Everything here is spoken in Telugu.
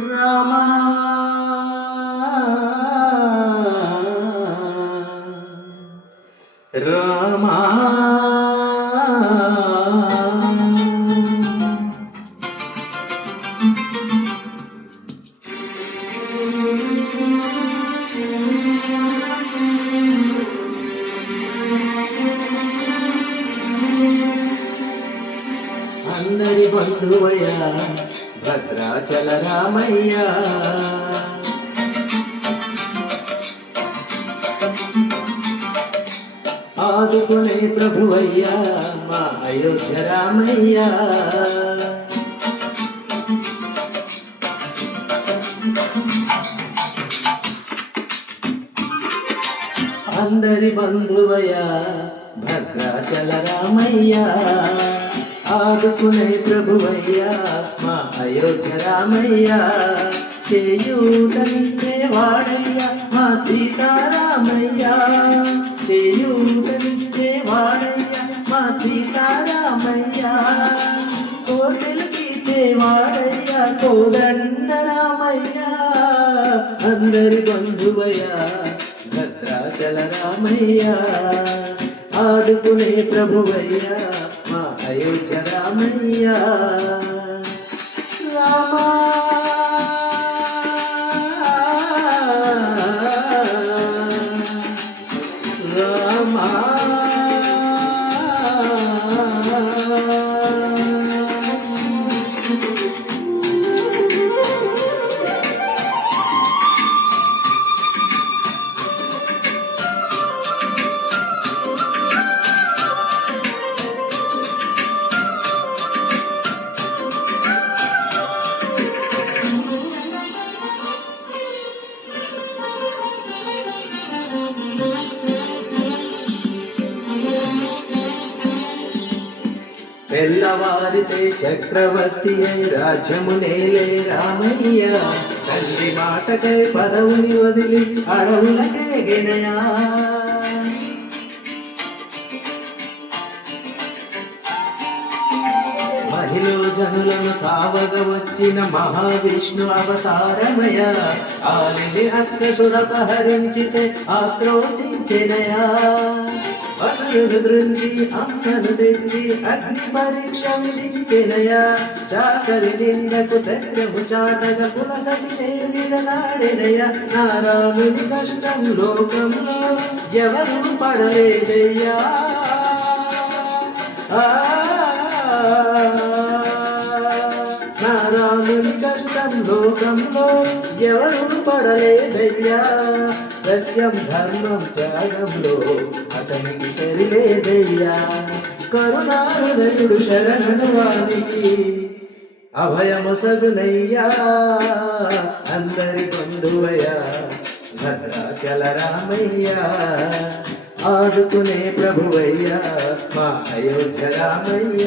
రామా రామా అందరి బంధువయ్య భద్రాచల రామయ్య ఆదుకునే ప్రభువయ్య మా అయోధ్య రామయ్య అందరి బంధువయ్య భద్రాచల రామయ్య ఆదుకునే ప్రభువయ్యా మా అయోధ్య రామయ్య చేయూతనిచ్చేవాడయ్యా మా సీతారామయ్య చేయూతనిచ్చేవాడయ్యా మా సీతారామయ్య కోర్కెలు తీర్చేవాడయ్యా కోదండ రామయ్య అందరి బంధువయ్యా భద్రాచల రామయ్య ఆదుకునే ప్రభువయ్యా మా అయోధ్య రామయ్య రామా రామా తెల్లవారితే చక్రవర్తి అయి రాజ్యము నేలే రామయ్య తండ్రి మాటకై పదవుని వదిలి అడవులకే గెనయా మహిళ జనులను కావగ వచ్చిన మహావిష్ణు అవతారమయ ఆలిని అక్కసుధక హరించితే ఆక్రోశించెనయా అసురుడు దృంచి అమ్మను తెచ్చి అగ్ని పరీక్ష విధించెనయా చాకరి నిందకు సత్యము చాటగ కులసతినే విడనాడినయ నా రాముని కష్టం లోకంలో ఎవరు పడలేదయ్యా నా రాముని కష్టం లోకంలో ఎవరు పడలేదయ్యా సత్యం ధర్మం త్యాగంలో అతనికి సరిలేదయ్యా కరుణాహృదయుడు శరణు వానికి అభయమొసగునయ్యా అందరి బంధువయ్యా భద్రాచల రామయ్య ఆదుకునే ప్రభువయ్యా మా అయోధ్య రామయ్య